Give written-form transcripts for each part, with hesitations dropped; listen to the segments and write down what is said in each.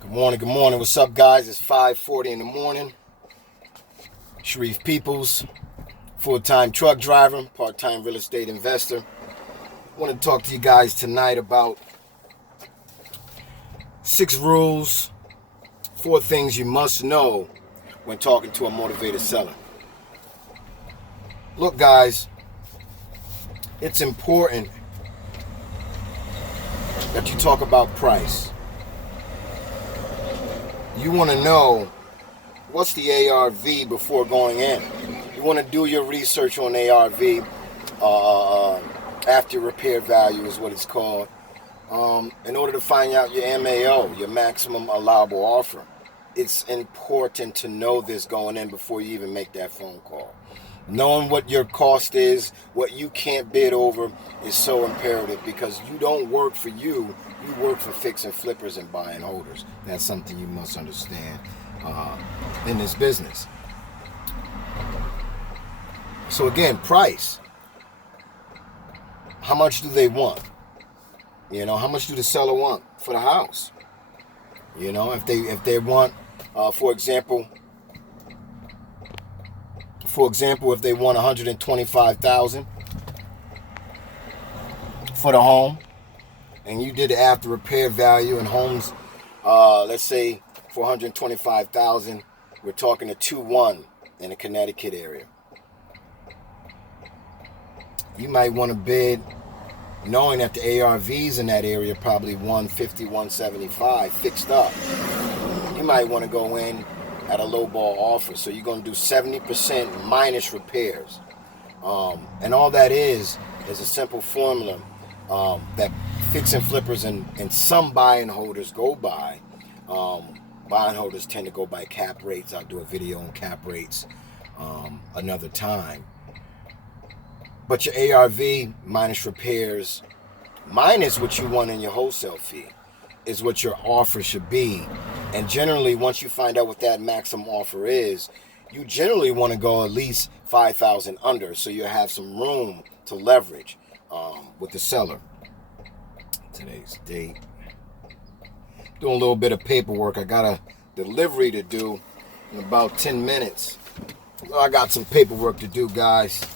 Good morning, good morning. What's up, guys? It's 5:40 in the morning. Sharif Peoples, full-time truck driver, part-time real estate investor. I want to talk to you guys tonight about 6 rules, 4 things you must know when talking to a motivated seller. Look, guys, it's important that you talk about price. You want to know what's the ARV before going in. You want to do your research on ARV, after repair value is what it's called, in order to find out your MAO, your maximum allowable offer. It's important to know this going in before you even make that phone call. Knowing what your cost is, what you can't bid over, is so imperative because you don't work for you work for fix and flippers and buy and holders. That's something you must understand in this business. So again, price. How much do they want? How much do the seller want for the house? If they want, for example, if they want $125,000 for the home, and you did the after repair value and homes, let's say for $125,000, we're talking a 2-1 in the Connecticut area. You might want to bid knowing that the ARVs in that area are probably 150, 175 fixed up. You might want to go in at a low ball offer. So you're going to do 70% minus repairs. And all that is a simple formula that fix and flippers and some buy and holders go by. Buy and holders tend to go by cap rates. I'll do a video on cap rates another time. But your ARV minus repairs, minus what you want in your wholesale fee, is what your offer should be. And generally, once you find out what that maximum offer is, you generally want to go at least $5,000 under, so you have some room to leverage with the seller. Today's date. Doing a little bit of paperwork. I got a delivery to do in about 10 minutes. I got some paperwork to do, guys.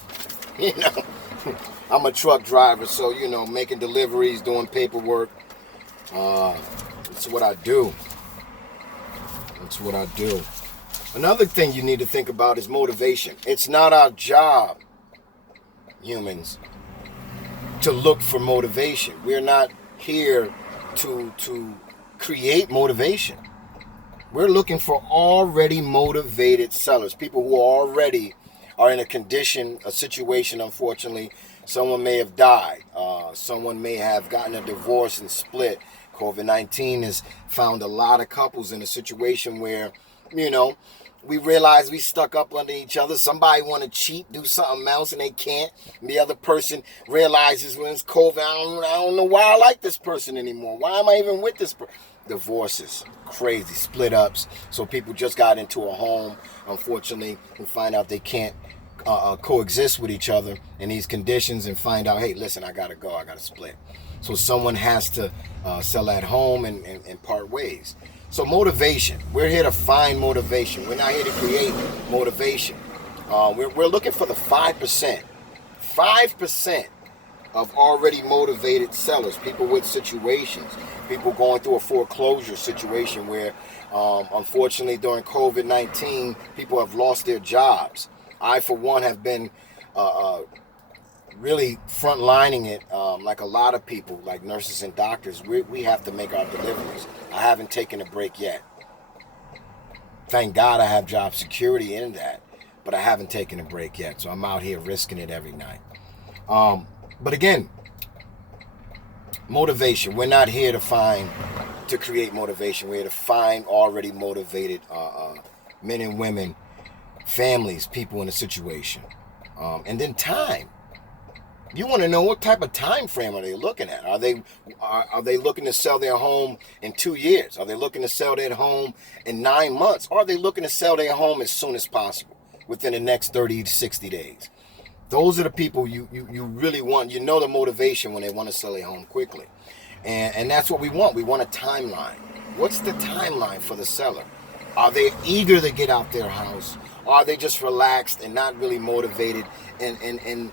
I'm a truck driver, so making deliveries, doing paperwork, it's what I do. It's what I do. Another thing you need to think about is motivation. It's not our job, humans, to look for motivation. We're not here to create motivation. We're looking for already motivated sellers, people who already are in a situation, unfortunately. Someone may have died. Someone may have gotten a divorce and split. COVID-19 has found a lot of couples in a situation where, we realize we stuck up under each other. Somebody want to cheat, do something else, and they can't. And the other person realizes when it's COVID, I don't know why I like this person anymore. Why am I even with this person? Divorces, crazy, split ups. So people just got into a home, unfortunately, and find out they can't coexist with each other in these conditions and find out, hey, listen, I got to go, I got to split. So someone has to sell that home and part ways. So motivation, we're here to find motivation. We're not here to create motivation. We're looking for the 5%. 5% of already motivated sellers, people with situations, people going through a foreclosure situation where, unfortunately, during COVID-19, people have lost their jobs. I, for one, have been really frontlining it, like a lot of people, like nurses and doctors. We have to make our deliveries. I haven't taken a break yet. Thank God I have job security in that, but I haven't taken a break yet. So I'm out here risking it every night. But again, motivation. We're not here to create motivation. We're here to find already motivated men and women, families, people in a situation. And then time. You want to know what type of time frame are they looking at? Are they looking to sell their home in 2 years? Are they looking to sell their home in 9 months? Or are they looking to sell their home as soon as possible, within the next 30 to 60 days? Those are the people you really want. You know the motivation when they want to sell a home quickly. And that's what we want. We want a timeline. what's the timeline for the seller? Are they eager to get out their house? Are they just relaxed and not really motivated and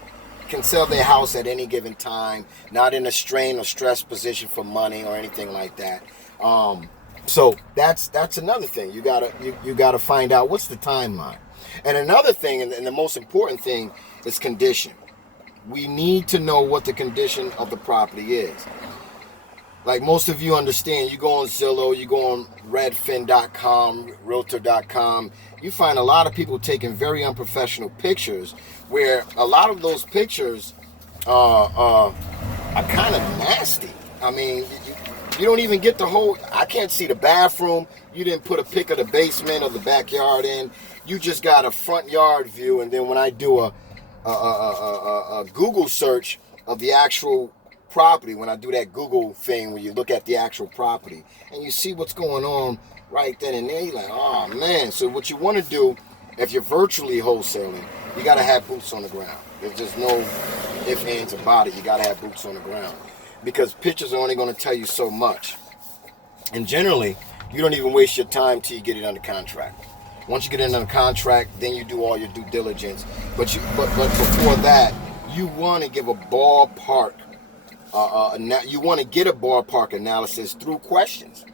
can sell their house at any given time, not in a strain or stress position for money or anything like that? So that's another thing. You gotta find out what's the timeline. And another thing, and the most important thing, is condition. We need to know what the condition of the property is. Like most of you understand, you go on Zillow, you go on Redfin.com, Realtor.com, you find a lot of people taking very unprofessional pictures where a lot of those pictures are kind of nasty. I mean, you don't even get the whole, I can't see the bathroom. You didn't put a pic of the basement or the backyard in. You just got a front yard view, and then when I do a Google search of the actual property, when I do that Google thing where you look at the actual property and you see what's going on right then and there, you're like, oh man. So what you want to do, if you're virtually wholesaling, you got to have boots on the ground. There's just no ifs, ands about it. You got to have boots on the ground, because pictures are only going to tell you so much. And generally, you don't even waste your time till you get it under contract. Once you get it under contract, then you do all your due diligence. But before that, you want to give a ballpark. You want to get a ballpark analysis through questions.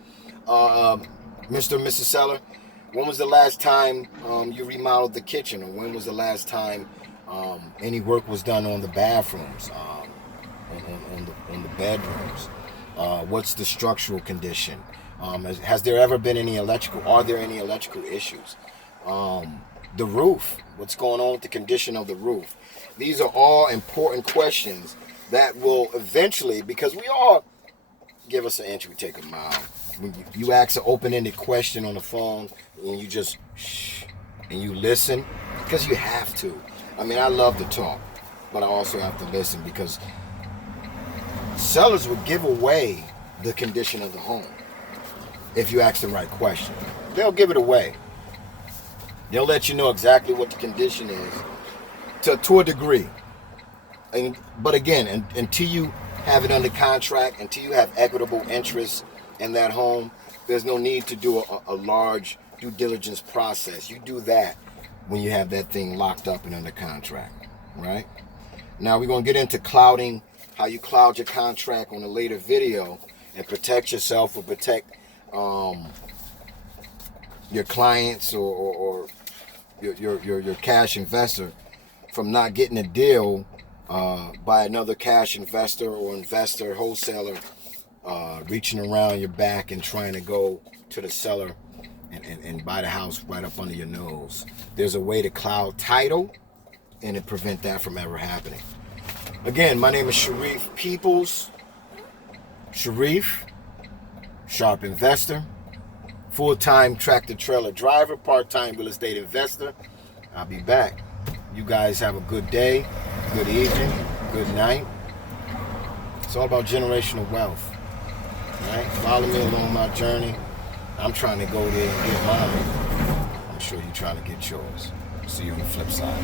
Mr. and Mrs. Seller, when was the last time you remodeled the kitchen, or when was the last time any work was done on the bathrooms, on the bedrooms? What's the structural condition? Has there ever been any electrical? Are there any electrical issues? The roof. What's going on with the condition of the roof? These are all important questions that will eventually, because we all give us an inch, we take a mile. When you ask an open-ended question on the phone, and you just shh, and you listen, because you have to. I mean, I love to talk, but I also have to listen, because sellers will give away the condition of the home if you ask the right question. They'll give it away. They'll let you know exactly what the condition is to a degree. But again, until you have it under contract, until you have equitable interest in that home, there's no need to do a large due diligence process. You do that when you have that thing locked up and under contract, right? Now we're going to get into clouding, how you cloud your contract on a later video, and protect yourself or protect your clients or your cash investor from not getting a deal by another cash investor or investor, wholesaler, reaching around your back and trying to go to the seller and buy the house right up under your nose. There's a way to cloud title and to prevent that from ever happening. Again, my name is Sharif Peoples. Sharif, sharp investor, full-time tractor-trailer driver, part-time real estate investor. I'll be back. You guys have a good day, good evening, good night. It's all about generational wealth. Right? Follow me along my journey. I'm trying to go there and get mine. I'm sure you're trying to get yours. See you on the flip side.